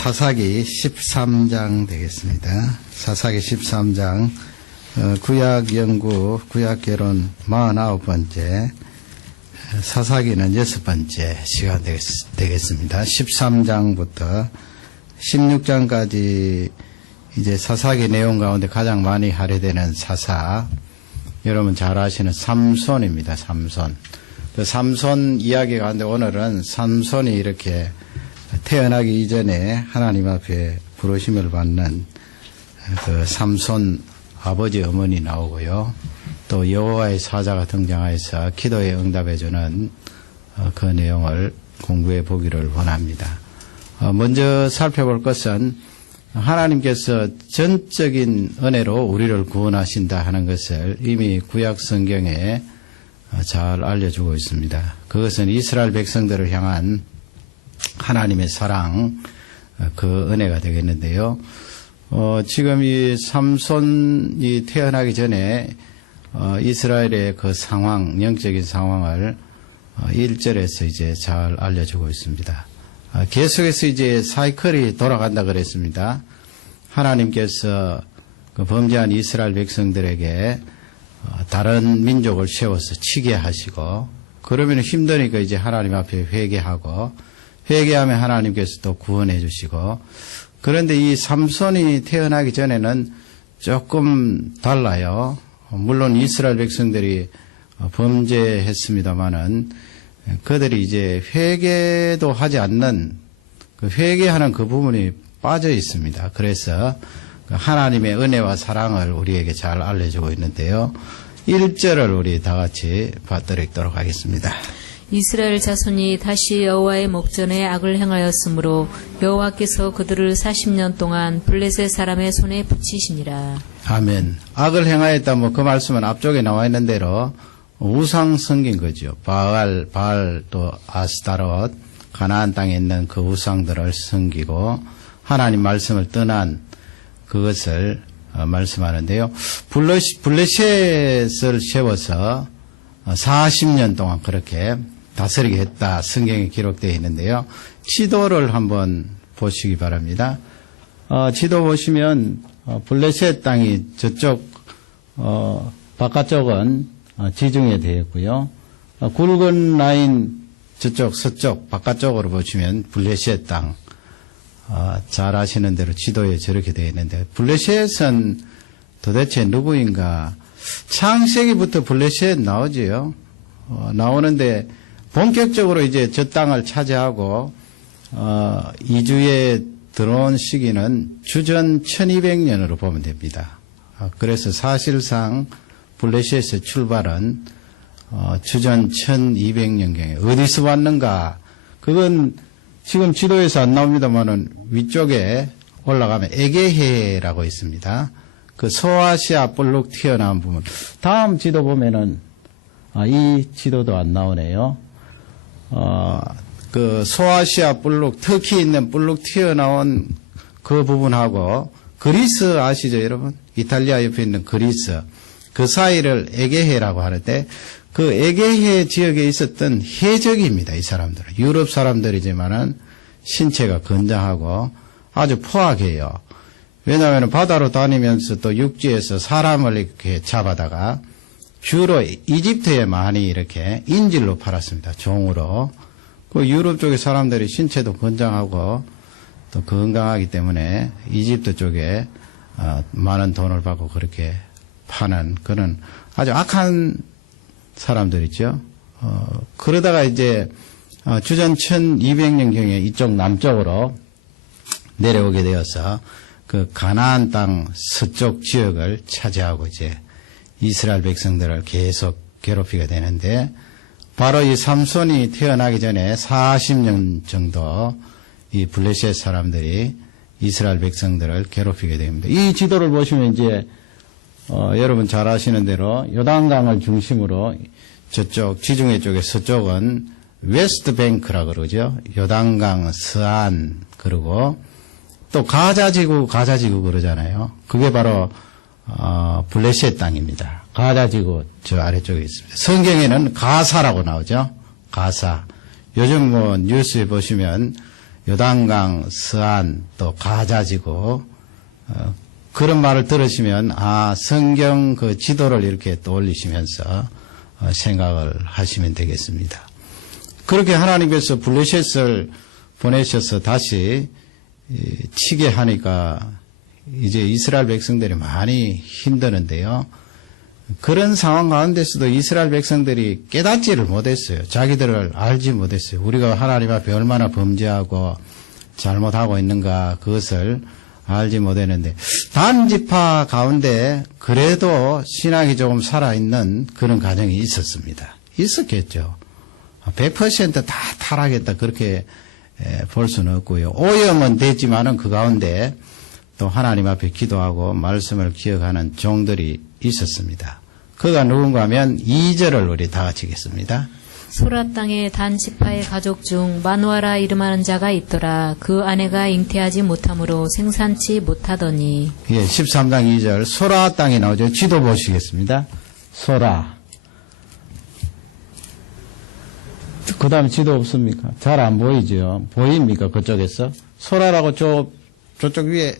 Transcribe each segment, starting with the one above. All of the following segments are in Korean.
사사기 13장 되겠습니다. 사사기 13장 구약 연구, 구약 개론 49번째, 사사기는 6번째 시간 되겠습니다. 13장부터 16장까지 이제 사사기 내용 가운데 가장 많이 할애되는 사사, 여러분 잘 아시는 삼손입니다. 삼손. 그 삼손 이야기 가운데 오늘은 삼손이 이렇게 태어나기 이전에 하나님 앞에 부르심을 받는 그 삼손 아버지 어머니 나오고요. 또 여호와의 사자가 등장하여서 기도에 응답해주는 그 내용을 공부해 보기를 원합니다. 먼저 살펴볼 것은 하나님께서 전적인 은혜로 우리를 구원하신다 하는 것을 이미 구약 성경에 잘 알려주고 있습니다. 그것은 이스라엘 백성들을 향한 하나님의 사랑, 그 은혜가 되겠는데요. 지금 이 삼손이 태어나기 전에 이스라엘의 그 상황, 영적인 상황을 1절에서 이제 잘 알려주고 있습니다. 계속해서 이제 사이클이 돌아간다 그랬습니다. 하나님께서 그 범죄한 이스라엘 백성들에게 다른 민족을 세워서 치게 하시고, 그러면 힘드니까 이제 하나님 앞에 회개하고, 회개하면 하나님께서 또 구원해 주시고, 그런데 이 삼손이 태어나기 전에는 조금 달라요. 물론 이스라엘 백성들이 범죄했습니다마는 그들이 이제 회개도 하지 않는 그 회개하는 그 부분이 빠져 있습니다. 그래서 하나님의 은혜와 사랑을 우리에게 잘 알려주고 있는데요. 1절을 우리 다 같이 받들도록 하겠습니다. 이스라엘 자손이 다시 여호와의 목전에 악을 행하였으므로 여호와께서 그들을 40년 동안 블레셋 사람의 손에 붙이시니라. 아멘. 악을 행하였다, 그 말씀은 앞쪽에 나와 있는 대로 우상 섬긴 거죠. 바알 또 아스타롯, 가나안 땅에 있는 그 우상들을 섬기고 하나님 말씀을 떠난 그것을 말씀하는데요. 블레셋을 세워서 40년 동안 그렇게 다스리게 했다, 성경에 기록되어 있는데요. 지도를 한번 보시기 바랍니다. 지도 보시면 블레셋 땅이 저쪽 바깥쪽은 지중해 되어 있고요. 굵은 라인 저쪽 서쪽 바깥쪽으로 보시면 블레셋 땅, 잘 아시는 대로 지도에 저렇게 되어 있는데, 블레셋은 도대체 누구인가? 창세기부터 블레셋 나오지요. 나오는데 본격적으로 이제 저 땅을 차지하고 이주에 들어온 시기는 주전 1200년으로 보면 됩니다. 그래서 사실상 블레셋의 출발은 주전 1200년경에 어디서 왔는가? 그건 지금 지도에서 안 나옵니다만은 위쪽에 올라가면 에게해라고 있습니다. 그 소아시아 볼록 튀어나온 부분. 다음 지도 보면은, 이 지도도 안 나오네요. 그 소아시아 볼록, 터키 있는 볼록 튀어나온 그 부분하고, 그리스 아시죠, 여러분? 이탈리아 옆에 있는 그리스. 그 사이를 에게해라고 하는데, 그 에게해 지역에 있었던 해적입니다, 이 사람들은. 유럽 사람들이지만은 신체가 건장하고 아주 포악해요. 왜냐하면 바다로 다니면서 또 육지에서 사람을 이렇게 잡아다가 주로 이집트에 많이 이렇게 인질로 팔았습니다. 종으로. 그 유럽 쪽의 사람들이 신체도 건장하고 또 건강하기 때문에 이집트 쪽에 많은 돈을 받고 그렇게 파는 그런 아주 악한 사람들이죠. 그러다가 이제 주전 1200년경에 이쪽 남쪽으로 내려오게 되어서 그 가나안 땅 서쪽 지역을 차지하고 이제 이스라엘 백성들을 계속 괴롭히게 되는데, 바로 이 삼손이 태어나기 전에 40년 정도 이 블레셋 사람들이 이스라엘 백성들을 괴롭히게 됩니다. 이 지도를 보시면 이제 여러분 잘 아시는 대로 요단강을 중심으로 저쪽 지중해 쪽의 서쪽은 웨스트 뱅크라고 그러죠. 요단강 서안, 그리고 또 가자지구 그러잖아요. 그게 바로 블레셋 땅입니다. 가자지구 저 아래쪽에 있습니다. 성경에는 가사라고 나오죠. 가사. 요즘 뉴스에 보시면 요단강 서안 또 가자지고 그런 말을 들으시면 성경 그 지도를 이렇게 떠올리시면서 생각을 하시면 되겠습니다. 그렇게 하나님께서 블레셋을 보내셔서 다시 치게 하니까 이제 이스라엘 백성들이 많이 힘드는데요. 그런 상황 가운데서도 이스라엘 백성들이 깨닫지를 못했어요. 자기들을 알지 못했어요. 우리가 하나님 앞에 얼마나 범죄하고 잘못하고 있는가 그것을 알지 못했는데 단 지파 가운데 그래도 신앙이 조금 살아있는 그런 가정이 있었습니다. 있었겠죠. 100%다 타락했다 그렇게 볼 수는 없고요. 오염은 됐지만은 그 가운데 또 하나님 앞에 기도하고 말씀을 기억하는 종들이 있었습니다. 그가 누군가 하면 2절을 우리 다 같이 읽겠습니다. 소라 땅에 단 지파의 가족 중 마누아라 이름하는 자가 있더라. 그 아내가 잉태하지 못하므로 생산치 못하더니. 예, 13장 2절 소라 땅이 나오죠. 지도 보시겠습니다. 소라. 그 다음에 지도 없습니까? 잘 안 보이죠? 보입니까? 그쪽에서? 소라라고 저쪽 위에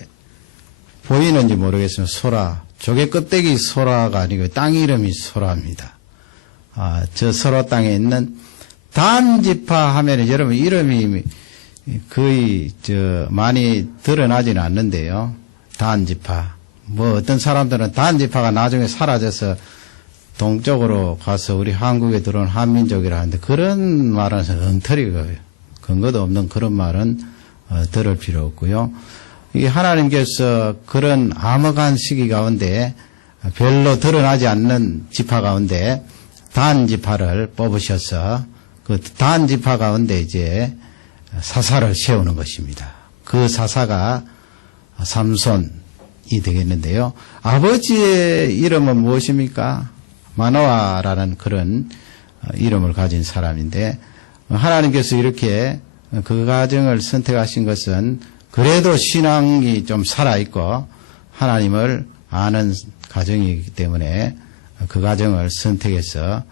보이는지 모르겠으면 소라. 조개 껍데기 소라가 아니고 땅 이름이 소라입니다. 저 소라 땅에 있는 단지파 하면은 여러분 이름이 거의 많이 드러나지는 않는데요. 단지파. 어떤 사람들은 단지파가 나중에 사라져서 동쪽으로 가서 우리 한국에 들어온 한민족이라 하는데 그런 말은 엉터리고요. 근거도 없는 그런 말은 들을 필요 없고요. 이 하나님께서 그런 암흑한 시기 가운데 별로 드러나지 않는 지파 가운데 단 지파를 뽑으셔서 그 단 지파 가운데 이제 사사를 세우는 것입니다. 그 사사가 삼손이 되겠는데요. 아버지의 이름은 무엇입니까? 마노아라는 그런 이름을 가진 사람인데 하나님께서 이렇게 그 가정을 선택하신 것은 그래도 신앙이 좀 살아있고 하나님을 아는 가정이기 때문에 그 가정을 선택해서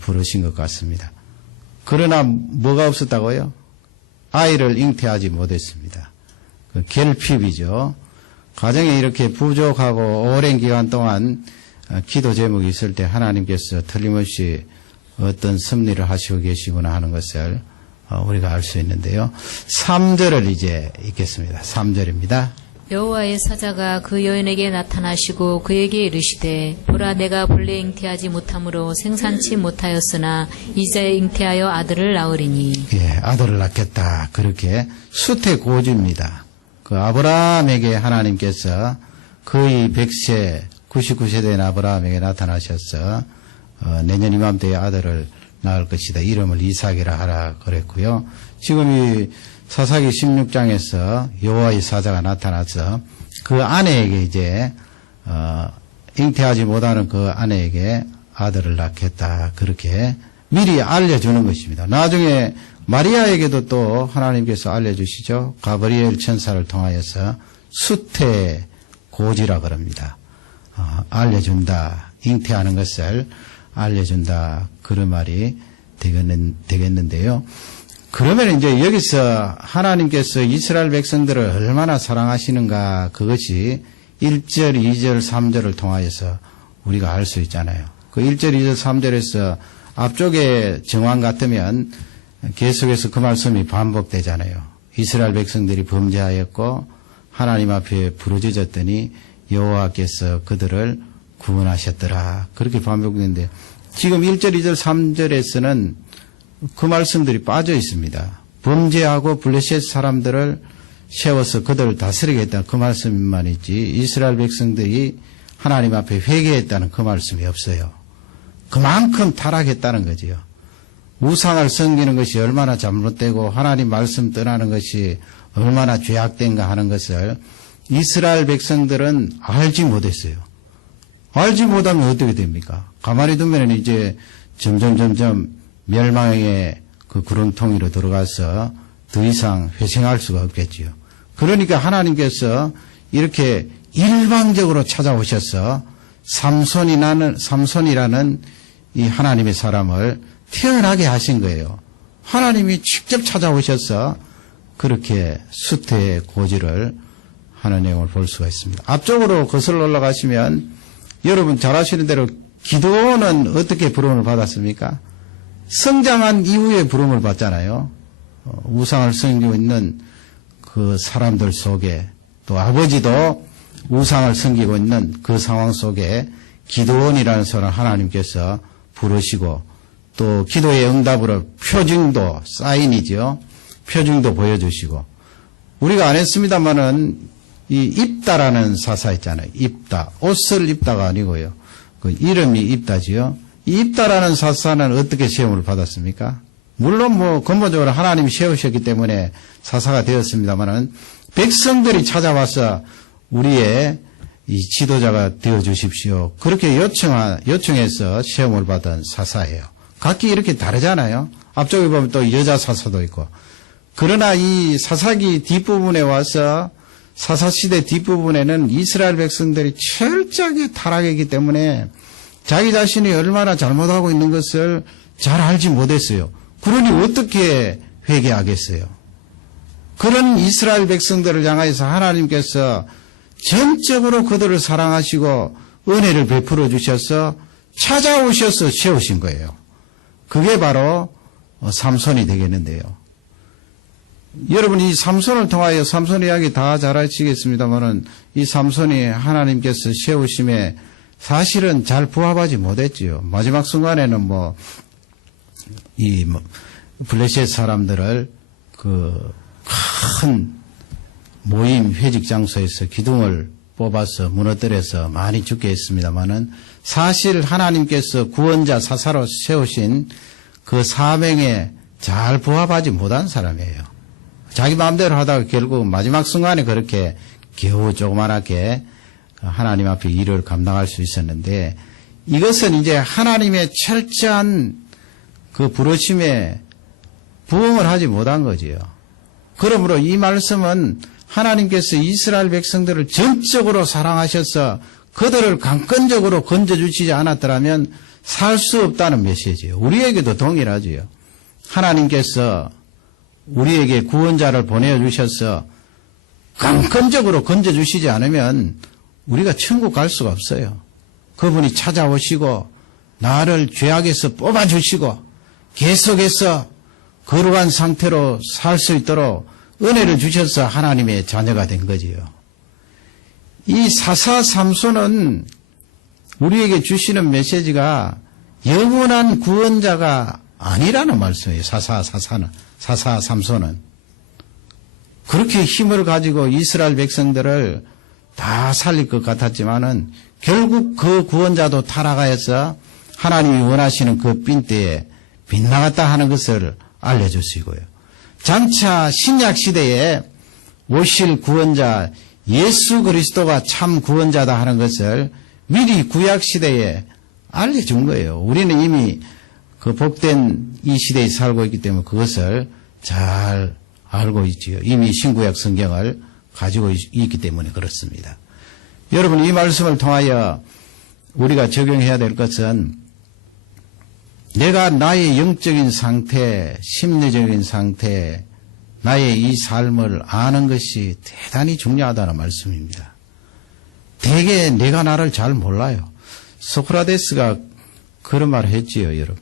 부르신 것 같습니다. 그러나 뭐가 없었다고요? 아이를 잉태하지 못했습니다. 그 결핍이죠. 가정에 이렇게 부족하고 오랜 기간 동안 기도 제목이 있을 때 하나님께서 틀림없이 어떤 섭리를 하시고 계시구나 하는 것을 우리가 알 수 있는데요. 3절을 이제 읽겠습니다. 3절입니다. 여호와의 사자가 그 여인에게 나타나시고 그에게 이르시되 보라 내가 본래 잉태하지 못함으로 생산치 못하였으나 이제 잉태하여 아들을 낳으리니. 예, 아들을 낳겠다. 그렇게 수태고주입니다. 그 아브라함에게 하나님께서 거의 100세 99세 된 아브라함에게 나타나셔서 내년 이맘때에 아들을 낳을 것이다. 이름을 이삭이라 하라 그랬고요. 지금 이 사사기 16장에서 여호와의 사자가 나타나서 그 아내에게 이제 잉태하지 못하는 그 아내에게 아들을 낳겠다. 그렇게 미리 알려주는 것입니다. 나중에 마리아에게도 또 하나님께서 알려주시죠. 가브리엘 천사를 통하여서 수태고지라 그럽니다. 알려준다. 잉태하는 것을 알려준다. 그런 말이 되겠는데요. 그러면 이제 여기서 하나님께서 이스라엘 백성들을 얼마나 사랑하시는가 그것이 1절, 2절, 3절을 통하여서 우리가 알 수 있잖아요. 그 1절, 2절, 3절에서 앞쪽에 정황 같으면 계속해서 그 말씀이 반복되잖아요. 이스라엘 백성들이 범죄하였고 하나님 앞에 부르짖었더니 여호와께서 그들을 구원하셨더라. 그렇게 반복되는데 지금 1절, 2절, 3절에서는 그 말씀들이 빠져 있습니다. 범죄하고 블레셋 사람들을 세워서 그들을 다스리겠다는 그 말씀만 있지 이스라엘 백성들이 하나님 앞에 회개했다는 그 말씀이 없어요. 그만큼 타락했다는 거지요. 우상을 섬기는 것이 얼마나 잘못되고 하나님 말씀 떠나는 것이 얼마나 죄악된가 하는 것을 이스라엘 백성들은 알지 못했어요. 알지 못하면 어떻게 됩니까? 가만히 두면 이제 점점 멸망의 그 구렁텅이로 들어가서 더 이상 회생할 수가 없겠지요. 그러니까 하나님께서 이렇게 일방적으로 찾아오셔서 삼손이라는 이 하나님의 사람을 태어나게 하신 거예요. 하나님이 직접 찾아오셔서 그렇게 수태의 고지를 하는 내용을 볼 수가 있습니다. 앞쪽으로 거슬러 올라가시면 여러분 잘 아시는 대로 기도는 어떻게 부름을 받았습니까? 성장한 이후에 부름을 받잖아요. 우상을 섬기고 있는 그 사람들 속에 또 아버지도 우상을 섬기고 있는 그 상황 속에 기도원이라는 사람을 하나님께서 부르시고 또 기도의 응답으로 표징도 사인이죠. 표징도 보여주시고 우리가 안 했습니다마는 이 입다라는 사사 있잖아요. 입다. 옷을 입다가 아니고요. 그 이름이 입다지요. 이 입다라는 사사는 어떻게 시험을 받았습니까? 물론 뭐 근본적으로 하나님이 세우셨기 때문에 사사가 되었습니다마는 백성들이 찾아와서 우리의 이 지도자가 되어 주십시오. 그렇게 요청해서 시험을 받은 사사예요. 각기 이렇게 다르잖아요. 앞쪽에 보면 또 여자 사사도 있고. 그러나 이 사사기 뒷부분에 와서 사사시대 뒷부분에는 이스라엘 백성들이 철저하게 타락했기 때문에 자기 자신이 얼마나 잘못하고 있는 것을 잘 알지 못했어요. 그러니 어떻게 회개하겠어요? 그런 이스라엘 백성들을 향해서 하나님께서 전적으로 그들을 사랑하시고 은혜를 베풀어 주셔서 찾아오셔서 세우신 거예요. 그게 바로 삼손이 되겠는데요. 여러분 이 삼손을 통하여 삼손 이야기 다 잘 아시겠습니다만은 이 삼손이 하나님께서 세우심에 사실은 잘 부합하지 못했지요. 마지막 순간에는 이 블레셋 사람들을 그 큰 모임 회직 장소에서 기둥을 뽑아서 무너뜨려서 많이 죽게 했습니다만은 사실 하나님께서 구원자 사사로 세우신 그 사명에 잘 부합하지 못한 사람이에요. 자기 마음대로 하다가 결국 마지막 순간에 그렇게 겨우 조그만하게 하나님 앞에 일을 감당할 수 있었는데 이것은 이제 하나님의 철저한 그 부르심에 부응을 하지 못한 거지요. 그러므로 이 말씀은 하나님께서 이스라엘 백성들을 전적으로 사랑하셔서 그들을 강권적으로 건져주시지 않았더라면 살 수 없다는 메시지예요. 우리에게도 동일하지요. 하나님께서 우리에게 구원자를 보내주셔서 강권적으로 건져주시지 않으면 우리가 천국 갈 수가 없어요. 그분이 찾아오시고 나를 죄악에서 뽑아주시고 계속해서 거룩한 상태로 살 수 있도록 은혜를 주셔서 하나님의 자녀가 된 거지요. 이 사사 삼손은 우리에게 주시는 메시지가 영원한 구원자가 아니라는 말씀이에요. 사사 삼손은. 그렇게 힘을 가지고 이스라엘 백성들을 다 살릴 것 같았지만은 결국 그 구원자도 타락하여서 하나님이 원하시는 그 빈대에 빗나갔다 하는 것을 알려주시고요. 장차 신약 시대에 오실 구원자 예수 그리스도가 참 구원자다 하는 것을 미리 구약 시대에 알려준 거예요. 우리는 이미 그 복된 이 시대에 살고 있기 때문에 그것을 잘 알고 있지요. 이미 신구약 성경을 가지고 있기 때문에 그렇습니다. 여러분 이 말씀을 통하여 우리가 적용해야 될 것은 내가 나의 영적인 상태, 심리적인 상태, 나의 이 삶을 아는 것이 대단히 중요하다는 말씀입니다. 대개 내가 나를 잘 몰라요. 소크라테스가 그런 말을 했지요, 여러분.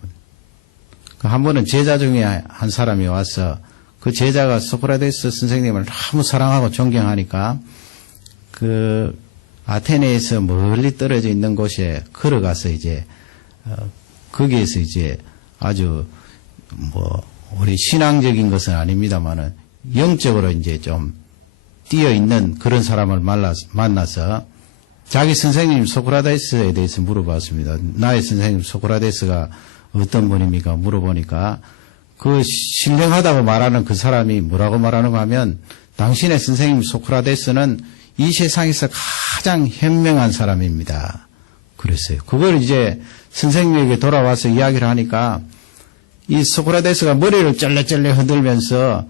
한 번은 제자 중에 한 사람이 와서 그 제자가 소크라테스 선생님을 너무 사랑하고 존경하니까 그 아테네에서 멀리 떨어져 있는 곳에 걸어가서 이제 거기에서 이제 아주 우리 신앙적인 것은 아닙니다만은 영적으로 이제 좀 뛰어 있는 그런 사람을 만나서 자기 선생님 소크라테스에 대해서 물어봤습니다. 나의 선생님 소크라테스가 어떤 분입니까? 물어보니까 그 신령하다고 말하는 그 사람이 뭐라고 말하는가 하면 당신의 선생님 소크라테스는 이 세상에서 가장 현명한 사람입니다. 그랬어요. 그걸 이제 선생님에게 돌아와서 이야기를 하니까 이 소크라테스가 머리를 쩔레쩔레 흔들면서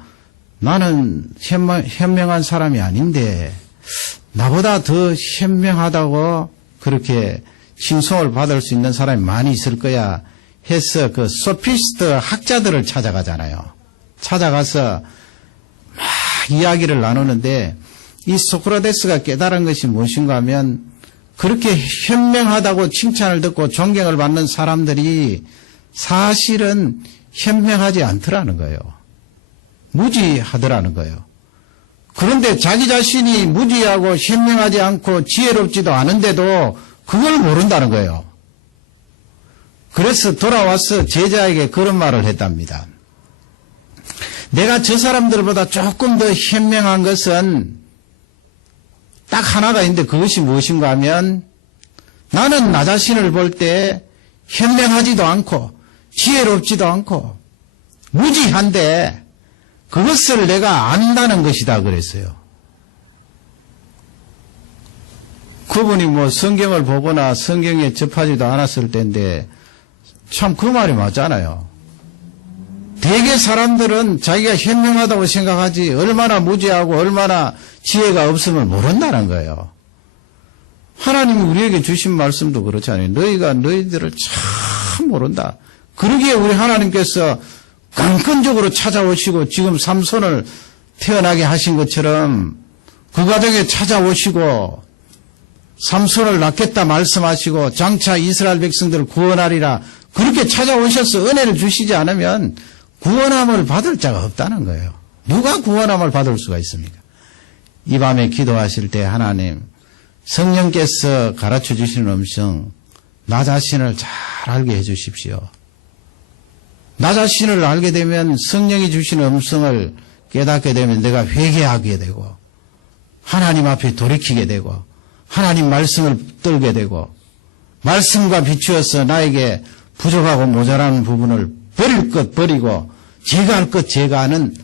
나는 현명한 사람이 아닌데 나보다 더 현명하다고 그렇게 칭송을 받을 수 있는 사람이 많이 있을 거야 해서 그 소피스트 학자들을 찾아가잖아요. 찾아가서 막 이야기를 나누는데 이 소크라테스가 깨달은 것이 무엇인가 하면 그렇게 현명하다고 칭찬을 듣고 존경을 받는 사람들이 사실은 현명하지 않더라는 거예요. 무지하더라는 거예요. 그런데 자기 자신이 무지하고 현명하지 않고 지혜롭지도 않은데도 그걸 모른다는 거예요. 그래서 돌아와서 제자에게 그런 말을 했답니다. 내가 저 사람들보다 조금 더 현명한 것은 딱 하나가 있는데 그것이 무엇인가 하면 나는 나 자신을 볼 때 현명하지도 않고 지혜롭지도 않고 무지한데 그것을 내가 안다는 것이다 그랬어요. 그분이 뭐 성경을 보거나 성경에 접하지도 않았을 때인데 참 그 말이 맞잖아요. 대개 사람들은 자기가 현명하다고 생각하지 얼마나 무지하고 얼마나 지혜가 없음을 모른다는 거예요. 하나님이 우리에게 주신 말씀도 그렇잖아요. 너희가 너희들을 참 모른다. 그러기에 우리 하나님께서 강권적으로 찾아오시고 지금 삼손을 태어나게 하신 것처럼 그 가정에 찾아오시고 삼손을 낳겠다 말씀하시고 장차 이스라엘 백성들을 구원하리라 그렇게 찾아오셔서 은혜를 주시지 않으면 구원함을 받을 자가 없다는 거예요. 누가 구원함을 받을 수가 있습니까? 이 밤에 기도하실 때 하나님 성령께서 가르쳐 주시는 음성 나 자신을 잘 알게 해 주십시오. 나 자신을 알게 되면 성령이 주시는 음성을 깨닫게 되면 내가 회개하게 되고 하나님 앞에 돌이키게 되고 하나님 말씀을 떨게 되고 말씀과 비추어서 나에게 부족하고 모자란 부분을 버릴 것 버리고 제거할 것 제거하는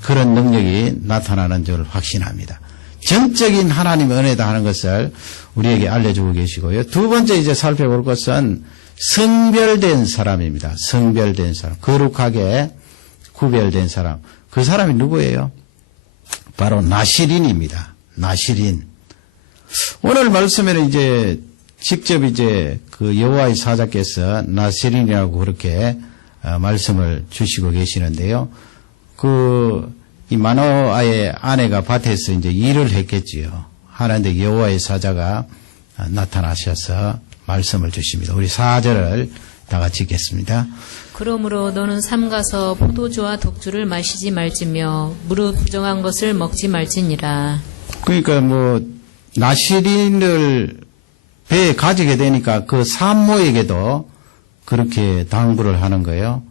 그런 능력이 나타나는 줄 확신합니다. 전적인 하나님의 은혜다 하는 것을 우리에게 알려주고 계시고요. 두 번째 이제 살펴볼 것은 성별된 사람입니다. 성별된 사람. 거룩하게 구별된 사람. 그 사람이 누구예요? 바로 나시린입니다. 나시린. 오늘 말씀에는 이제 직접 이제 그 여호와의 사자께서 나시린이라고 그렇게 말씀을 주시고 계시는데요. 이 마노아의 아내가 밭에서 이제 일을 했겠지요. 하나님의 여호와의 사자가 나타나셔서 말씀을 주십니다. 우리 4절을 다 같이 읽겠습니다. 그러므로 너는 삼가서 포도주와 독주를 마시지 말지며 무릇 부정한 것을 먹지 말지니라. 그러니까 뭐 나시린을 배에 가지게 되니까 그 산모에게도 그렇게 당부를 하는 거예요.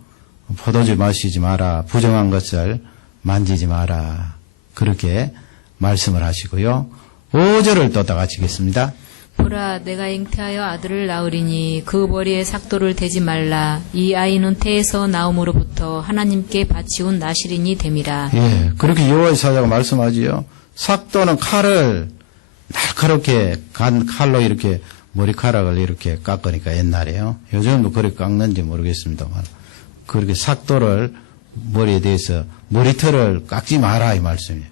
포도주 마시지 마라. 부정한 것을 만지지 마라. 그렇게 말씀을 하시고요. 5절을 또 다 같이 읽겠습니다. 보라, 내가 잉태하여 아들을 낳으리니 그 머리에 삭도를 대지 말라. 이 아이는 태에서 나옴으로부터 하나님께 바치운 나시린이 됨이라. 예, 그렇게 여호와의 사자가 말씀하지요. 삭도는 칼을 날카롭게 간 칼로 이렇게 머리카락을 이렇게 깎으니까 옛날에요. 요즘도 그렇게 깎는지 모르겠습니다만 그렇게 삭도를 머리에 대해서 머리털을 깎지 마라 이 말씀이에요.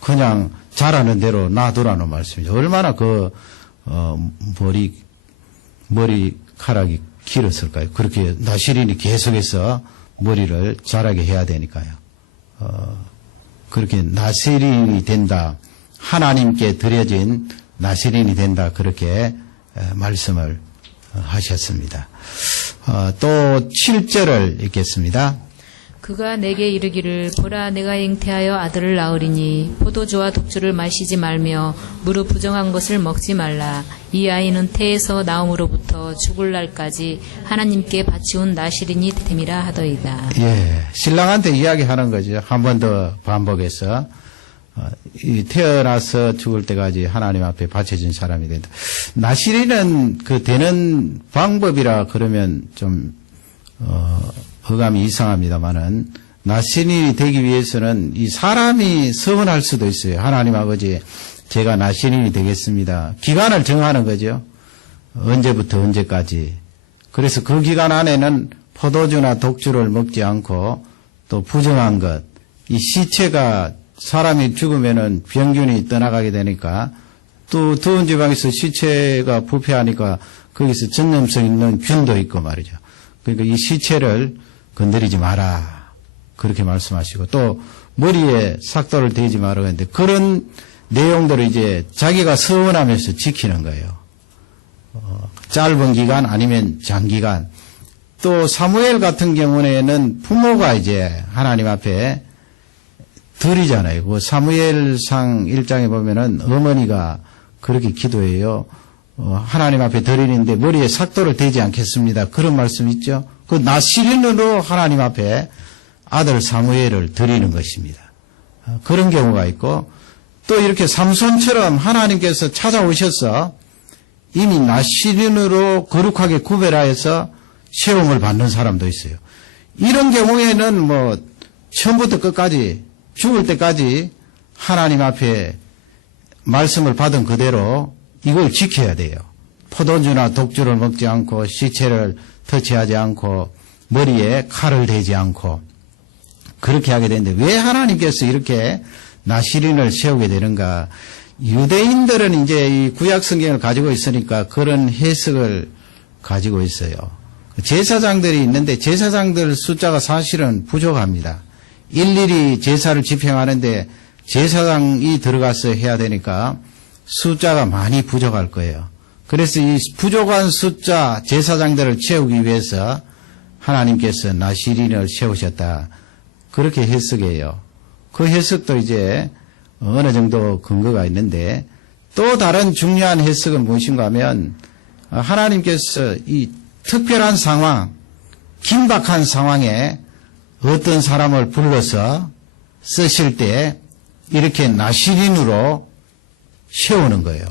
그냥 자라는 대로 놔두라는 말씀이죠. 얼마나 머리카락이 길었을까요? 그렇게 나시린이 계속해서 머리를 자라게 해야 되니까요. 그렇게 나시린이 된다. 하나님께 드려진 나시린이 된다. 그렇게 말씀을 하셨습니다. 또 7절을 읽겠습니다. 그가 내게 이르기를 보라 내가 잉태하여 아들을 낳으리니 포도주와 독주를 마시지 말며 무릇 부정한 것을 먹지 말라. 이 아이는 태에서 나옴으로부터 죽을 날까지 하나님께 바치운 나시린이 됨이라 하더이다. 예, 신랑한테 이야기하는 거죠. 한 번 더 반복해서 태어나서 죽을 때까지 하나님 앞에 바쳐진 사람이 된다. 나시린은 그 되는 방법이라 그러면 좀 어감이 이상합니다만은 나시린이 되기 위해서는 이 사람이 서원할 수도 있어요. 하나님 아버지, 제가 나시린이 되겠습니다. 기간을 정하는 거죠. 언제부터 언제까지. 그래서 그 기간 안에는 포도주나 독주를 먹지 않고 또 부정한 것, 이 시체가 사람이 죽으면은 병균이 떠나가게 되니까 또 더운 지방에서 시체가 부패하니까 거기서 전염성 있는 균도 있고 말이죠. 그러니까 이 시체를 건드리지 마라. 그렇게 말씀하시고 또 머리에 삭도를 대지 말라고 했는데 그런 내용들을 이제 자기가 서원하면서 지키는 거예요. 짧은 기간 아니면 장기간. 또 사무엘 같은 경우에는 부모가 이제 하나님 앞에 드리잖아요. 그 사무엘상 1장에 보면은 어머니가 그렇게 기도해요. 하나님 앞에 드리는데 머리에 삭도를 대지 않겠습니다. 그런 말씀 있죠. 그 나시린으로 하나님 앞에 아들 사무엘을 드리는 것입니다. 그런 경우가 있고 또 이렇게 삼손처럼 하나님께서 찾아오셔서 이미 나시린으로 거룩하게 구별하여서 세움을 받는 사람도 있어요. 이런 경우에는 뭐 처음부터 끝까지 죽을 때까지 하나님 앞에 말씀을 받은 그대로 이걸 지켜야 돼요. 포도주나 독주를 먹지 않고 시체를 터치하지 않고 머리에 칼을 대지 않고 그렇게 하게 되는데 왜 하나님께서 이렇게 나시린을 세우게 되는가? 유대인들은 이제 이 구약 성경을 가지고 있으니까 그런 해석을 가지고 있어요. 제사장들이 있는데 제사장들 숫자가 사실은 부족합니다. 일일이 제사를 집행하는데 제사장이 들어가서 해야 되니까 숫자가 많이 부족할 거예요. 그래서 이 부족한 숫자 제사장들을 채우기 위해서 하나님께서 나시린을 세우셨다. 그렇게 해석해요. 그 해석도 이제 어느 정도 근거가 있는데 또 다른 중요한 해석은 무엇인가 하면 하나님께서 이 특별한 상황, 긴박한 상황에 어떤 사람을 불러서 쓰실 때 이렇게 나시린으로 세우는 거예요.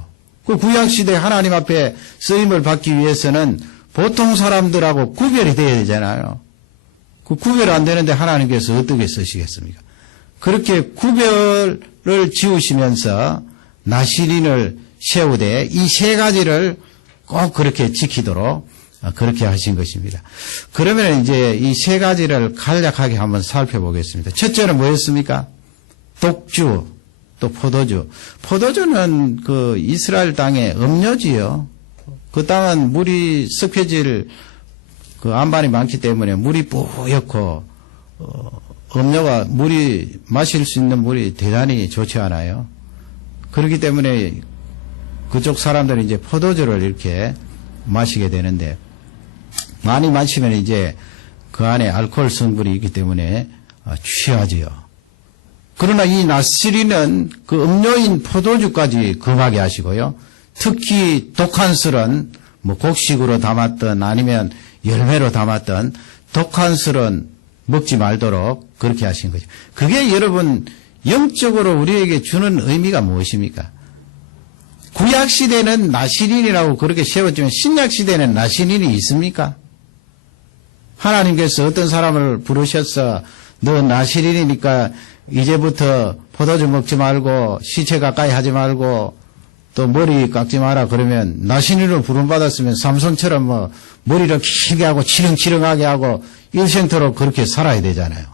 그 구약시대 하나님 앞에 쓰임을 받기 위해서는 보통 사람들하고 구별이 돼야 되잖아요. 그 구별 안 되는데 하나님께서 어떻게 쓰시겠습니까? 그렇게 구별을 지우시면서 나시린을 세우되 이 세 가지를 꼭 그렇게 지키도록 그렇게 하신 것입니다. 그러면 이제 이 세 가지를 간략하게 한번 살펴보겠습니다. 첫째는 뭐였습니까? 독주, 또 포도주. 포도주는 그 이스라엘 땅의 음료지요. 그 땅은 물이 습해질 그 안반이 많기 때문에 물이 뿌옇고 음료가 물이 마실 수 있는 물이 대단히 좋지 않아요. 그렇기 때문에 그쪽 사람들이 이제 포도주를 이렇게 마시게 되는데 많이 마시면 이제 그 안에 알코올 성분이 있기 때문에 취하지요. 그러나 이 나시린은 그 음료인 포도주까지 금하게 하시고요. 특히 독한 술은 뭐 곡식으로 담았던 아니면 열매로 담았던 독한 술은 먹지 말도록 그렇게 하신 거죠. 그게 여러분 영적으로 우리에게 주는 의미가 무엇입니까? 구약시대는 나시린이라고 그렇게 세웠지만 신약시대는 나시린이 있습니까? 하나님께서 어떤 사람을 부르셔서 너 나시린이니까 이제부터 포도주 먹지 말고 시체 가까이 하지 말고 또 머리 깎지 마라 그러면 나시린으로 부름받았으면 삼손처럼 뭐 머리를 길게 하고 치렁치렁하게 하고 일생토록 그렇게 살아야 되잖아요.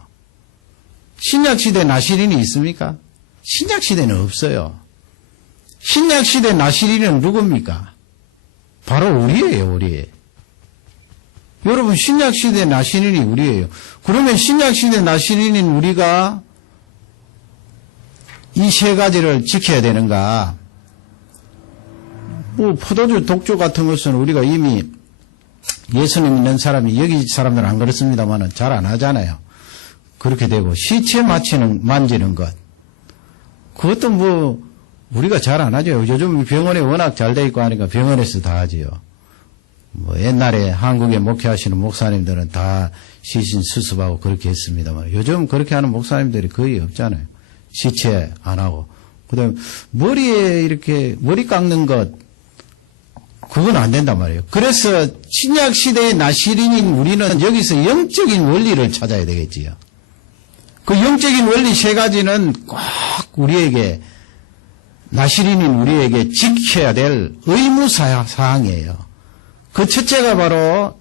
신약시대 나시린이 있습니까? 신약시대는 없어요. 신약시대 나시린은 누굽니까? 바로 우리예요, 우리. 여러분, 신약시대 나시린이 우리예요. 그러면 신약시대 나시린인 우리가 이 세 가지를 지켜야 되는가? 뭐, 포도주, 독주 같은 것은 우리가 이미 예수님 믿는 사람이, 여기 사람들은 안 그렇습니다만은 잘 안 하잖아요. 그렇게 되고, 시체 만지는 것. 그것도 뭐, 우리가 잘 안 하죠. 요즘 병원에 워낙 잘 돼 있고 하니까 병원에서 다 하지요. 뭐 옛날에 한국에 목회하시는 목사님들은 다 시신 수습하고 그렇게 했습니다만 요즘 그렇게 하는 목사님들이 거의 없잖아요. 시체 안 하고. 그다음에 머리에 이렇게 머리 깎는 것 그건 안 된단 말이에요. 그래서 신약 시대의 나시린인 우리는 여기서 영적인 원리를 찾아야 되겠지요. 그 영적인 원리 세 가지는 꼭 우리에게 나시린인 우리에게 지켜야 될 의무사항이에요. 그 첫째가 바로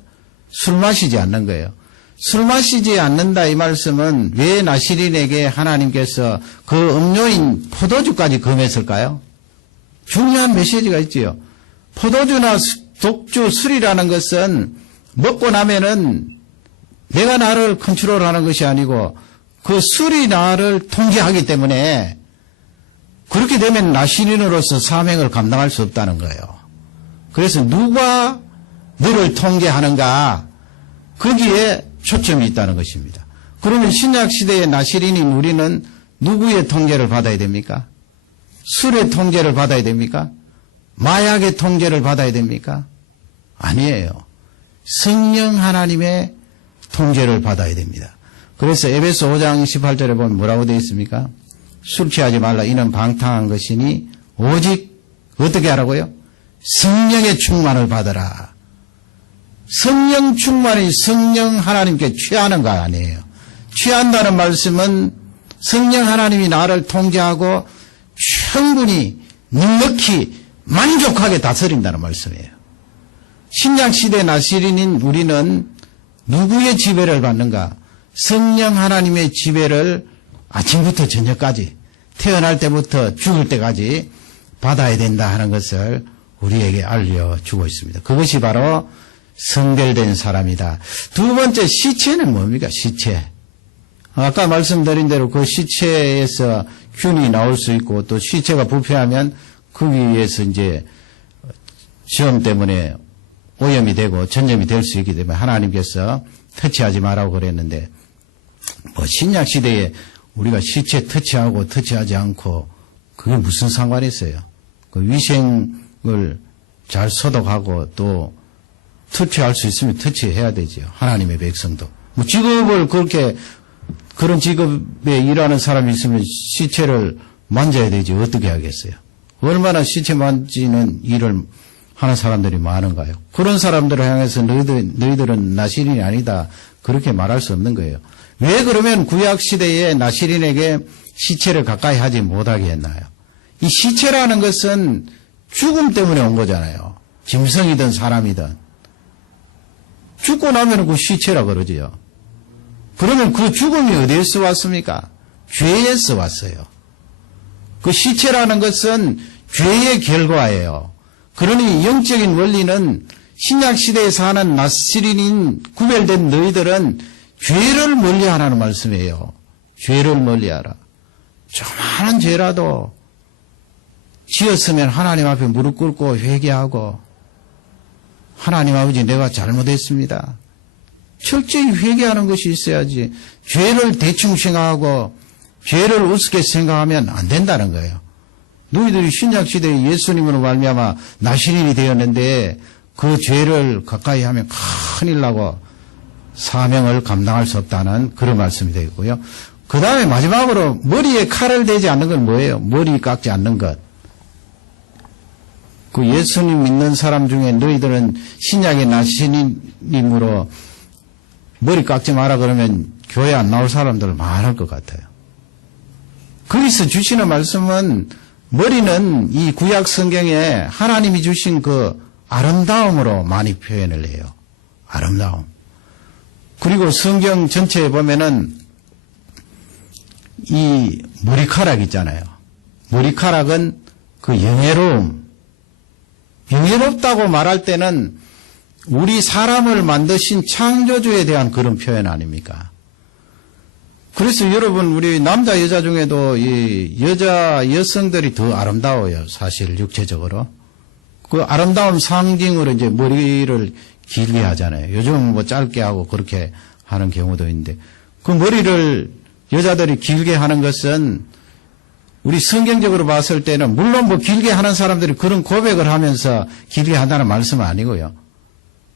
술 마시지 않는 거예요. 술 마시지 않는다 이 말씀은 왜 나시린에게 하나님께서 그 음료인 포도주까지 금했을까요? 중요한 메시지가 있지요. 포도주나 독주, 술이라는 것은 먹고 나면은 내가 나를 컨트롤하는 것이 아니고 그 술이 나를 통제하기 때문에 그렇게 되면 나시린으로서 사명을 감당할 수 없다는 거예요. 그래서 누가 너를 통제하는가 거기에 초점이 있다는 것입니다. 그러면 신약시대의 나시린인 우리는 누구의 통제를 받아야 됩니까? 술의 통제를 받아야 됩니까? 마약의 통제를 받아야 됩니까? 아니에요. 성령 하나님의 통제를 받아야 됩니다. 그래서 에베소 5장 18절에 보면 뭐라고 되어 있습니까? 술 취하지 말라 이는 방탕한 것이니 오직 어떻게 하라고요? 성령의 충만을 받으라. 성령 충만이 성령 하나님께 취하는 거 아니에요. 취한다는 말씀은 성령 하나님이 나를 통제하고 충분히 넉넉히 만족하게 다스린다는 말씀이에요. 신약시대 나시린인 우리는 누구의 지배를 받는가? 성령 하나님의 지배를 아침부터 저녁까지 태어날 때부터 죽을 때까지 받아야 된다 하는 것을 우리에게 알려주고 있습니다. 그것이 바로 성결된 사람이다. 두 번째 시체는 뭡니까? 시체. 아까 말씀드린 대로 그 시체에서 균이 나올 수 있고 또 시체가 부패하면 거기에서 이제 시험 때문에 오염이 되고 전염이 될 수 있기 때문에 하나님께서 터치하지 말라고 그랬는데 뭐 신약 시대에 우리가 시체 터치하고 터치하지 않고 그게 무슨 상관이 있어요? 그 위생을 잘 소독하고 또 터치할 수 있으면 터치해야 되죠. 하나님의 백성도. 뭐 직업을 그렇게 그런 직업에 일하는 사람이 있으면 시체를 만져야 되지 어떻게 하겠어요? 얼마나 시체 만지는 일을 하는 사람들이 많은가요? 그런 사람들을 향해서 너희들은 나시린이 아니다 그렇게 말할 수 없는 거예요. 왜 그러면 구약시대에 나시린에게 시체를 가까이 하지 못하게 했나요? 이 시체라는 것은 죽음 때문에 온 거잖아요. 짐승이든 사람이든. 죽고 나면 그 시체라 그러지요. 그러면 그 죽음이 어디에서 왔습니까? 죄에서 왔어요. 그 시체라는 것은 죄의 결과예요. 그러니 영적인 원리는 신약시대에 사는 나시린인 구별된 너희들은 죄를 멀리하라는 말씀이에요. 죄를 멀리하라. 조그마한 죄라도 지었으면 하나님 앞에 무릎 꿇고 회개하고 하나님 아버지 내가 잘못했습니다. 철저히 회개하는 것이 있어야지 죄를 대충 생각하고 죄를 우습게 생각하면 안 된다는 거예요. 너희들이 신약시대에 예수님으로 말미암아 나시린이 되었는데 그 죄를 가까이 하면 큰일 나고 사명을 감당할 수 없다는 그런 말씀이 되겠고요. 그 다음에 마지막으로 머리에 칼을 대지 않는 건 뭐예요? 머리 깎지 않는 것. 그 예수님 믿는 사람 중에 너희들은 신약의 나시린임으로 머리 깎지 마라 그러면 교회 안 나올 사람들 많을 것 같아요. 거기서 주시는 말씀은 머리는 이 구약 성경에 하나님이 주신 그 아름다움으로 많이 표현을 해요. 아름다움. 그리고 성경 전체에 보면은 이 머리카락 있잖아요. 머리카락은 그 영예로움. 영예롭다고 말할 때는 우리 사람을 만드신 창조주에 대한 그런 표현 아닙니까? 그래서 여러분 우리 남자 여자 중에도 이 여성들이 더 아름다워요. 사실 육체적으로. 그 아름다움 상징으로 이제 머리를 길게 하잖아요. 요즘은 뭐 짧게 하고 그렇게 하는 경우도 있는데 그 머리를 여자들이 길게 하는 것은 우리 성경적으로 봤을 때는 물론 뭐 길게 하는 사람들이 그런 고백을 하면서 길게 한다는 말씀은 아니고요.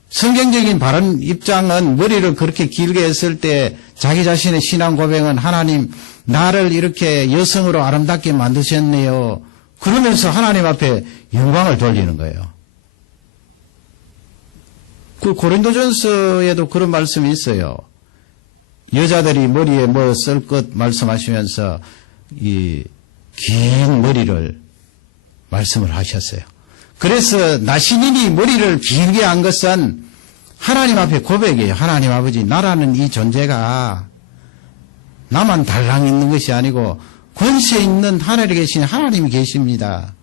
성경적인 바른 입장은 머리를 그렇게 길게 했을 때 자기 자신의 신앙 고백은 하나님 나를 이렇게 여성으로 아름답게 만드셨네요. 그러면서 하나님 앞에 영광을 돌리는 거예요. 그 고린도전서에도 그런 말씀이 있어요. 여자들이 머리에 뭐 쓸 것 말씀하시면서 이 긴 머리를 말씀을 하셨어요. 그래서 나시린이 머리를 길게 한 것은 하나님 앞에 고백이에요. 하나님 아버지 나라는 이 존재가 나만 달랑 있는 것이 아니고 권세 있는 하늘에 계신 하나님이 계십니다.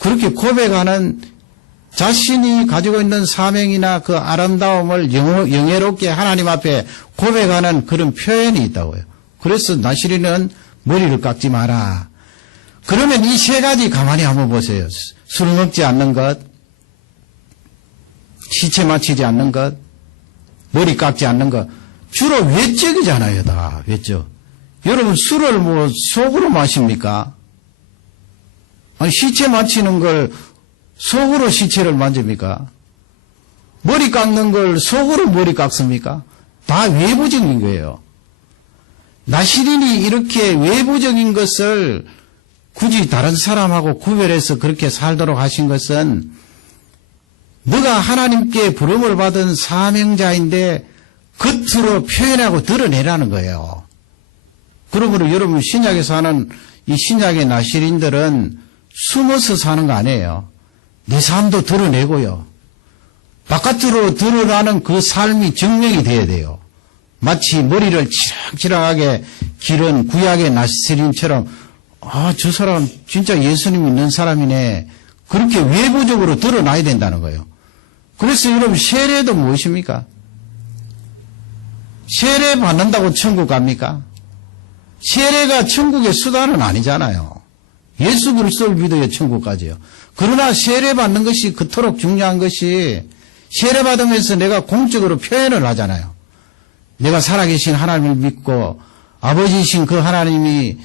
그렇게 고백하는 자신이 가지고 있는 사명이나 그 아름다움을 영예롭게 하나님 앞에 고백하는 그런 표현이 있다고요. 그래서 나시린은 머리를 깎지 마라. 그러면 이 세 가지 가만히 한번 보세요. 술 먹지 않는 것, 시체 맞히지 않는 것, 머리 깎지 않는 것. 주로 외적이잖아요, 다. 외적. 여러분, 술을 뭐 속으로 마십니까? 아니, 시체 맞히는 걸 속으로 시체를 만집니까? 머리 깎는 걸 속으로 머리 깎습니까? 다 외부적인 거예요. 나시린이 이렇게 외부적인 것을 굳이 다른 사람하고 구별해서 그렇게 살도록 하신 것은 너가 하나님께 부름을 받은 사명자인데 겉으로 표현하고 드러내라는 거예요. 그러므로 여러분 신약에서 하는 이 신약의 나시린들은 숨어서 사는 거 아니에요. 내 삶도 드러내고요. 바깥으로 드러나는 그 삶이 증명이 돼야 돼요. 마치 머리를 치락치락하게 기른 구약의 나시린처럼 저 사람 진짜 예수님 믿는 사람이네. 그렇게 외부적으로 드러나야 된다는 거예요. 그래서 여러분 세례도 무엇입니까? 세례 받는다고 천국 갑니까? 세례가 천국의 수단은 아니잖아요. 예수 그리스도를 믿어야 천국 가지요. 그러나 세례 받는 것이 그토록 중요한 것이 세례 받으면서 내가 공적으로 표현을 하잖아요. 내가 살아계신 하나님을 믿고 아버지이신 그 하나님이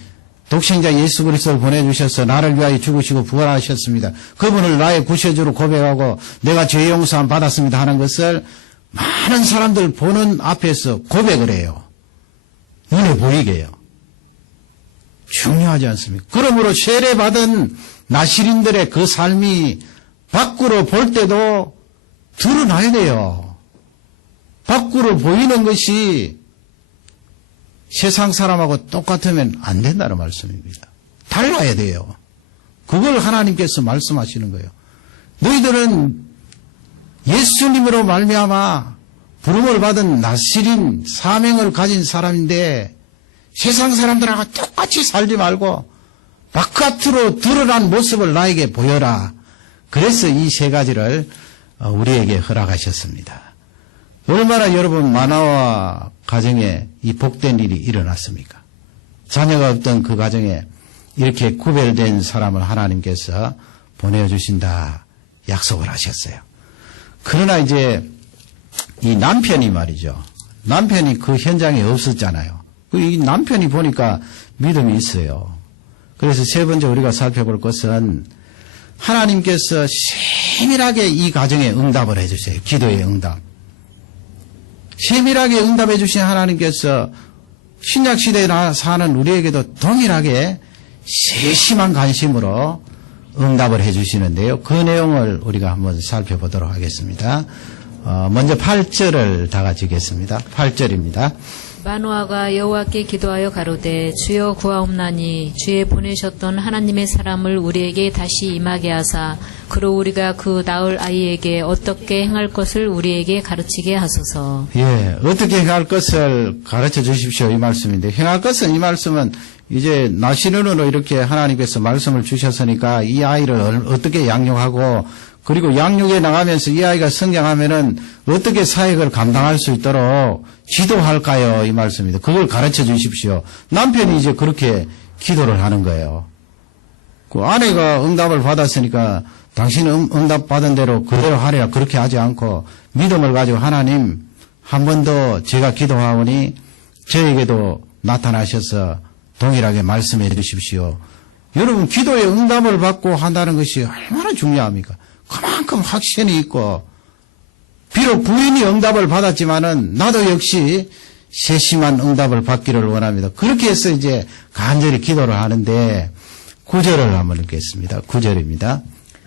독생자 예수 그리스도를 보내주셔서 나를 위하여 죽으시고 부활하셨습니다. 그분을 나의 구세주로 고백하고 내가 죄 용서함 받았습니다 하는 것을 많은 사람들 보는 앞에서 고백을 해요. 눈에 보이게 해요. 중요하지 않습니까? 그러므로 세례받은 나시린들의 그 삶이 밖으로 볼 때도 드러나야 돼요. 밖으로 보이는 것이 세상 사람하고 똑같으면 안 된다는 말씀입니다. 달라야 돼요. 그걸 하나님께서 말씀하시는 거예요. 너희들은 예수님으로 말미암아 부름을 받은 나시린 사명을 가진 사람인데 세상 사람들하고 똑같이 살지 말고 바깥으로 드러난 모습을 나에게 보여라. 그래서 이 세 가지를 우리에게 허락하셨습니다. 얼마나 여러분 만화와 가정에 이 복된 일이 일어났습니까? 자녀가 없던 그 가정에 이렇게 구별된 사람을 하나님께서 보내주신다 약속을 하셨어요. 그러나 이제 이 남편이 말이죠. 남편이 그 현장에 없었잖아요. 이 남편이 보니까 믿음이 있어요. 그래서 세 번째 우리가 살펴볼 것은 하나님께서 세밀하게 이 가정에 응답을 해주세요. 기도의 응답. 세밀하게 응답해 주신 하나님께서 신약시대에 사는 우리에게도 동일하게 세심한 관심으로 응답을 해 주시는데요. 그 내용을 우리가 한번 살펴보도록 하겠습니다. 먼저 8절을 다 같이 읽겠습니다. 8절입니다. 마노아가 여호와께 기도하여 가로되 주여 구하옵나니 주의 보내셨던 하나님의 사람을 우리에게 다시 임하게 하사 그로 우리가 그 낳을 아이에게 어떻게 행할 것을 우리에게 가르치게 하소서. 예, 어떻게 행할 것을 가르쳐 주십시오 이 말씀인데 행할 것은 이 말씀은 이제 나시린으로 이렇게 하나님께서 말씀을 주셨으니까 이 아이를 어떻게 양육하고 그리고 양육에 나가면서 이 아이가 성장하면은 어떻게 사역을 감당할 수 있도록 지도할까요? 이 말씀입니다. 그걸 가르쳐 주십시오. 남편이 이제 그렇게 기도를 하는 거예요. 그 아내가 응답을 받았으니까 당신은 응답 받은 대로 그대로 하리라 그렇게 하지 않고 믿음을 가지고 하나님 한 번 더 제가 기도하오니 저에게도 나타나셔서 동일하게 말씀해 주십시오. 여러분 기도의 응답을 받고 한다는 것이 얼마나 중요합니까? 그만큼 확신이 있고 비록 부인이 응답을 받았지만은 나도 역시 세심한 응답을 받기를 원합니다. 그렇게 해서 이제 간절히 기도를 하는데 9절을 한번 읽겠습니다. 9절입니다.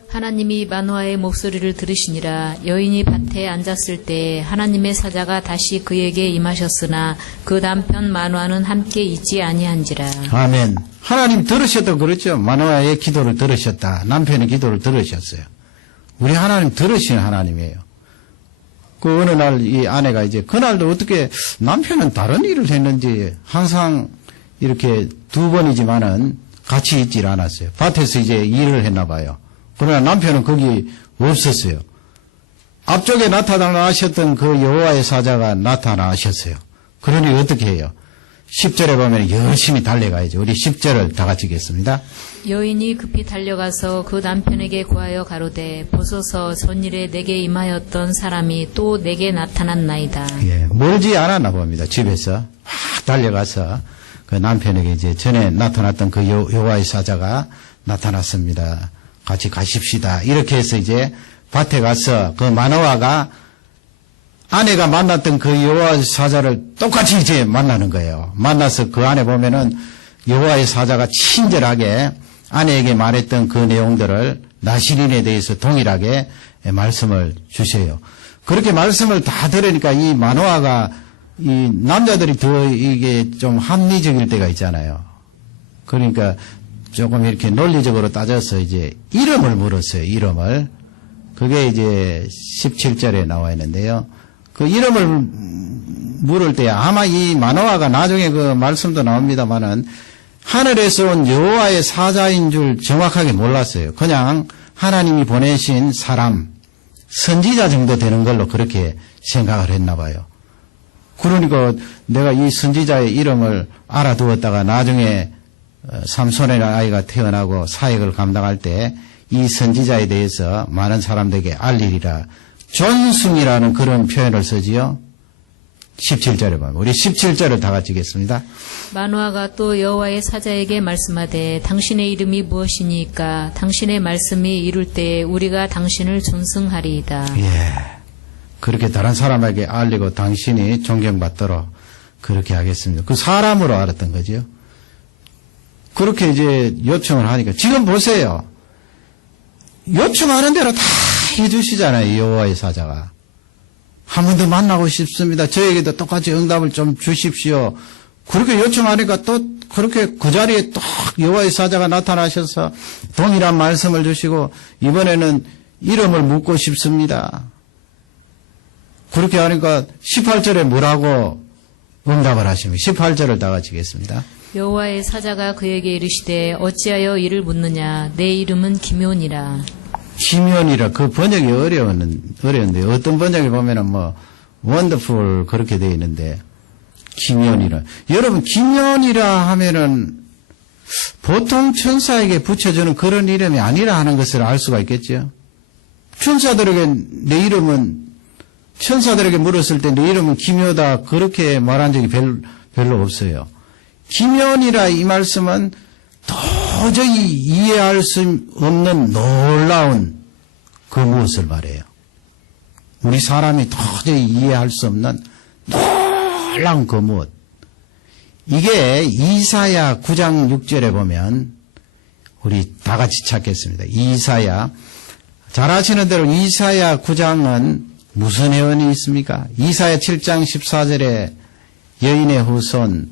하나님이 마노아의 목소리를 들으시니라. 여인이 밭에 앉았을 때 하나님의 사자가 다시 그에게 임하셨으나 그 남편 마노아는 함께 있지 아니한지라. 아멘. 하나님 들으셨다 그랬죠. 마노아의 기도를 들으셨다. 남편의 기도를 들으셨어요. 우리 하나님 들으시는 하나님이에요. 그 어느 날 이 아내가 이제 그날도 어떻게 남편은 다른 일을 했는지 항상 이렇게 두 번이지만은 같이 있질 않았어요. 밭에서 이제 일을 했나 봐요. 그러나 남편은 거기 없었어요. 앞쪽에 나타나셨던 그 여호와의 사자가 나타나셨어요. 그러니 어떻게 해요? 10절에 보면 열심히 달려가야죠. 우리 10절을 다 같이 읽겠습니다. 여인이 급히 달려가서 그 남편에게 구하여 가로되 보소서 전일에 내게 임하였던 사람이 또 내게 나타났나이다. 예, 멀지 않았나 봅니다. 집에서 확 달려가서 그 남편에게 이제 전에 나타났던 그 여호와의 사자가 나타났습니다. 같이 가십시다. 이렇게 해서 이제 밭에 가서 그 마노아가 아내가 만났던 그 여호와의 사자를 똑같이 이제 만나는 거예요. 만나서 그 안에 보면은 여호와의 사자가 친절하게 아내에게 말했던 그 내용들을 나시린에 대해서 동일하게 말씀을 주세요. 그렇게 말씀을 다 들으니까 이 마노아가 이 남자들이 더 이게 좀 합리적일 때가 있잖아요. 그러니까 조금 이렇게 논리적으로 따져서 이제 이름을 물었어요. 이름을. 그게 이제 17절에 나와 있는데요. 그 이름을 물을 때 아마 이 마노아가 나중에 그 말씀도 나옵니다만은 하늘에서 온 여호와의 사자인 줄 정확하게 몰랐어요. 그냥 하나님이 보내신 사람, 선지자 정도 되는 걸로 그렇게 생각을 했나 봐요. 그러니까 내가 이 선지자의 이름을 알아두었다가 나중에 삼손의 아이가 태어나고 사역을 감당할 때 이 선지자에 대해서 많은 사람들에게 알리리라. 존숭이라는 그런 표현을 쓰지요. 17절에 보면 우리 17절을 다 같이 읽겠습니다. 마노아가 또 여호와의 사자에게 말씀하되 당신의 이름이 무엇이니까 당신의 말씀이 이룰 때에 우리가 당신을 존승하리이다. 예, 그렇게 다른 사람에게 알리고 당신이 존경받도록 그렇게 하겠습니다. 그 사람으로 알았던 거죠. 그렇게 이제 요청을 하니까 지금 보세요. 요청하는 대로 다 해주시잖아요. 여호와의 사자가. 한 번 더 만나고 싶습니다. 저에게도 똑같이 응답을 좀 주십시오. 그렇게 요청하니까 또 그렇게 그 자리에 또 여호와의 사자가 나타나셔서 동일한 말씀을 주시고 이번에는 이름을 묻고 싶습니다. 그렇게 하니까 18절에 뭐라고 응답을 하십니까? 18절을 다 같이 읽겠습니다. 여호와의 사자가 그에게 이르시되 어찌하여 이를 묻느냐 내 이름은 기묘니라. 기묘니라 그 번역이 어려운데 어떤 번역에 보면은 뭐 원더풀 그렇게 되어 있는데 기묘니라. 여러분 기묘니라 하면은 보통 천사에게 붙여주는 그런 이름이 아니라 하는 것을 알 수가 있겠죠. 천사들에게 내 이름은 천사들에게 물었을 때 내 이름은 기묘다 그렇게 말한 적이 별로 없어요. 기묘니라 이 말씀은 도저히 이해할 수 없는 놀라운 그 무엇을 말해요. 우리 사람이 도저히 이해할 수 없는 놀라운 그 무엇. 이게 이사야 9장 6절에 보면 우리 다 같이 찾겠습니다. 이사야. 잘 아시는 대로 이사야 9장은 무슨 예언이 있습니까? 이사야 7장 14절에 여인의 후손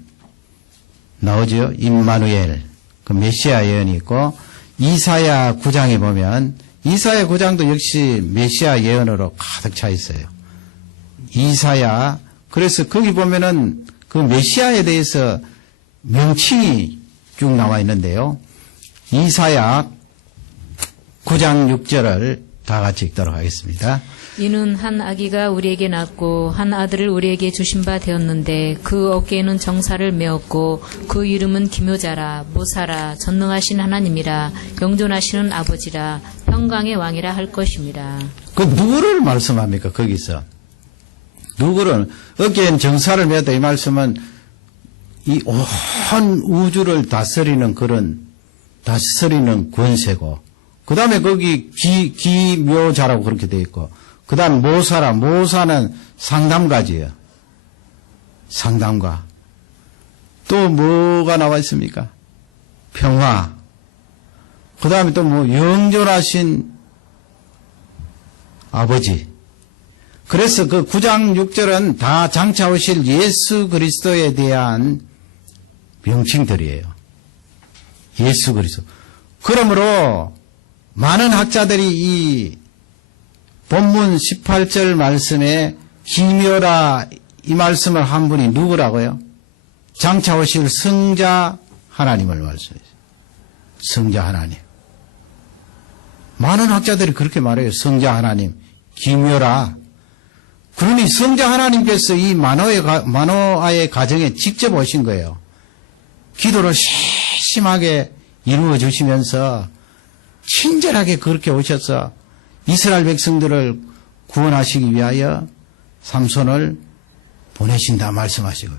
나오죠. 임마누엘. 그 메시아 예언이 있고 이사야 9장에 보면 이사야 9장도 역시 메시아 예언으로 가득 차 있어요. 이사야 그래서 거기 보면은 그 메시아에 대해서 명칭이 쭉 나와 있는데요. 이사야 9장 6절을 다 같이 읽도록 하겠습니다. 이는 한 아기가 우리에게 낳고 한 아들을 우리에게 주신 바 되었는데 그 어깨에는 정사를 메었고 그 이름은 기묘자라 모사라 전능하신 하나님이라 영존하시는 아버지라 평강의 왕이라 할 것입니다. 그 누구를 말씀합니까? 거기서 누구를 어깨엔 정사를 메었다 이 말씀은 이 온 우주를 다스리는 그런 다스리는 권세고 그 다음에 거기 기묘자라고 그렇게 되어 있고 그 다음 모사라. 모사는 상담가지예요. 상담가. 또 뭐가 나와 있습니까? 평화. 그 다음에 또 뭐 영존하신 아버지. 그래서 그 9장 6절은 다 장차 오실 예수 그리스도에 대한 명칭들이에요. 예수 그리스도. 그러므로 많은 학자들이 이 본문 18절 말씀에 기묘라 이 말씀을 한 분이 누구라고요? 장차 오실 성자 하나님을 말씀해요. 성자 하나님. 많은 학자들이 그렇게 말해요. 성자 하나님. 기묘라. 그러니 성자 하나님께서 이 마노아의 가정에 직접 오신 거예요. 기도를 세심하게 이루어 주시면서 친절하게 그렇게 오셔서 이스라엘 백성들을 구원하시기 위하여 삼손을 보내신다 말씀하시고,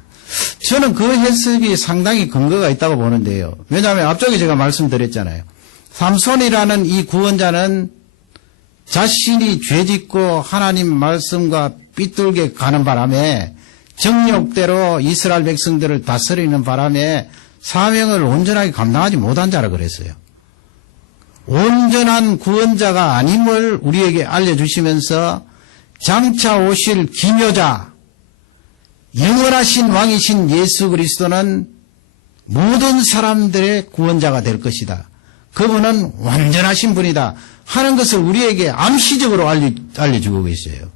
저는 그 해석이 상당히 근거가 있다고 보는데요. 왜냐하면 앞쪽에 제가 말씀드렸잖아요. 삼손이라는 이 구원자는 자신이 죄짓고 하나님 말씀과 삐뚤게 가는 바람에, 정욕대로 이스라엘 백성들을 다스리는 바람에 사명을 온전하게 감당하지 못한 자라 그랬어요. 온전한 구원자가 아님을 우리에게 알려주시면서 장차 오실 기묘자, 영원하신 왕이신 예수 그리스도는 모든 사람들의 구원자가 될 것이다. 그분은 완전하신 분이다 하는 것을 우리에게 암시적으로 알려주고 계세요.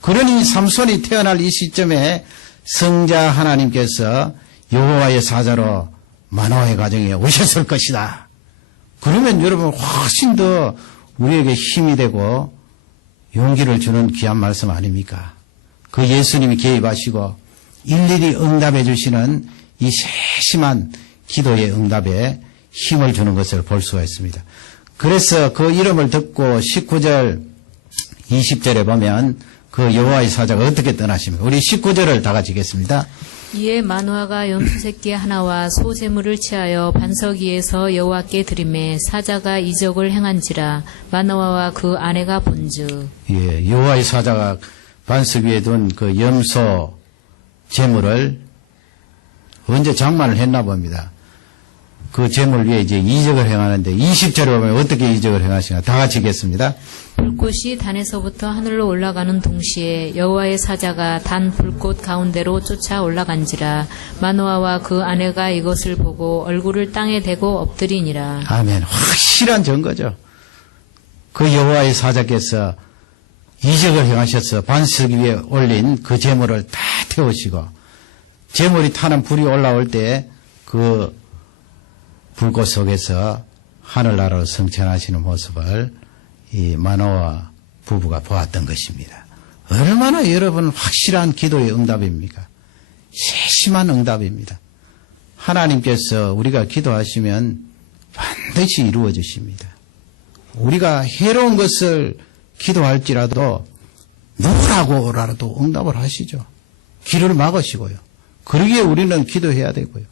그러니 삼손이 태어날 이 시점에 성자 하나님께서 여호와의 사자로 마노아의 가정에 오셨을 것이다. 그러면 여러분 훨씬 더 우리에게 힘이 되고 용기를 주는 귀한 말씀 아닙니까? 그 예수님이 개입하시고 일일이 응답해 주시는 이 세심한 기도의 응답에 힘을 주는 것을 볼 수가 있습니다. 그래서 그 이름을 듣고 19절 20절에 보면 그 여호와의 사자가 어떻게 떠나십니까? 우리 19절을 다 같이 읽겠습니다. 이에 마노아가 염소새끼 하나와 소제물을 취하여 반석 위에서 여호와께 드리매 사자가 이적을 행한지라 마노아와 그 아내가 본즉. 예, 여호와의 사자가 반석 위에 둔 그 염소 제물을 언제 장만을 했나 봅니다. 그 제물 위에 이제 이적을 행하는데 20절에 보면 어떻게 이적을 행하시나 다 같이 읽겠습니다. 불꽃이 단에서부터 하늘로 올라가는 동시에 여호와의 사자가 단 불꽃 가운데로 쫓아 올라간지라 마노아와 그 아내가 이것을 보고 얼굴을 땅에 대고 엎드리니라. 아멘. 확실한 증거죠. 그 여호와의 사자께서 이적을 행하셔서 반석 위에 올린 그 제물을 다 태우시고 제물이 타는 불이 올라올 때 그 불꽃 속에서 하늘나라로 승천하시는 모습을 이 마노아 부부가 보았던 것입니다. 얼마나 여러분 확실한 기도의 응답입니까? 세심한 응답입니다. 하나님께서 우리가 기도하시면 반드시 이루어 주십니다. 우리가 해로운 것을 기도할지라도 누구라고라도 응답을 하시죠. 길을 막으시고요. 그러기에 우리는 기도해야 되고요.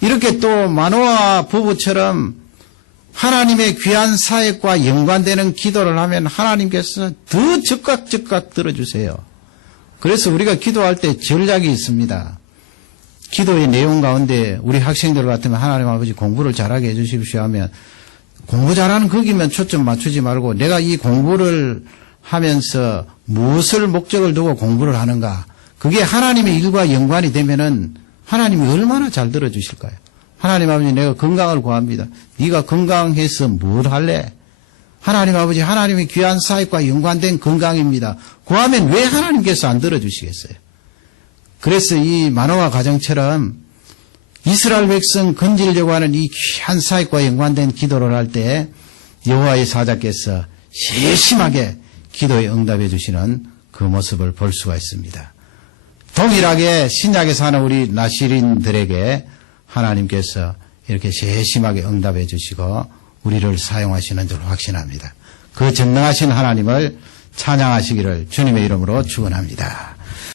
이렇게 또 마노아 부부처럼 하나님의 귀한 사역과 연관되는 기도를 하면 하나님께서 더 즉각 들어주세요. 그래서 우리가 기도할 때 전략이 있습니다. 기도의 내용 가운데 우리 학생들 같으면 하나님 아버지 공부를 잘하게 해주십시오 하면 공부 잘하는 거기면 초점 맞추지 말고 내가 이 공부를 하면서 무엇을 목적을 두고 공부를 하는가, 그게 하나님의 일과 연관이 되면은 하나님이 얼마나 잘 들어주실까요? 하나님 아버지 내가 건강을 구합니다. 네가 건강해서 뭘 할래? 하나님 아버지 하나님의 귀한 사역과 연관된 건강입니다. 구하면 왜 하나님께서 안 들어주시겠어요? 그래서 이 마노아 가정처럼 이스라엘 백성 건지려고 하는 이 귀한 사역과 연관된 기도를 할 때 여호와의 사자께서 세심하게 기도에 응답해 주시는 그 모습을 볼 수가 있습니다. 동일하게 신약에 사는 우리 나시린들에게 하나님께서 이렇게 세심하게 응답해 주시고 우리를 사용하시는 줄 확신합니다. 그 전능하신 하나님을 찬양하시기를 주님의 이름으로 축원합니다.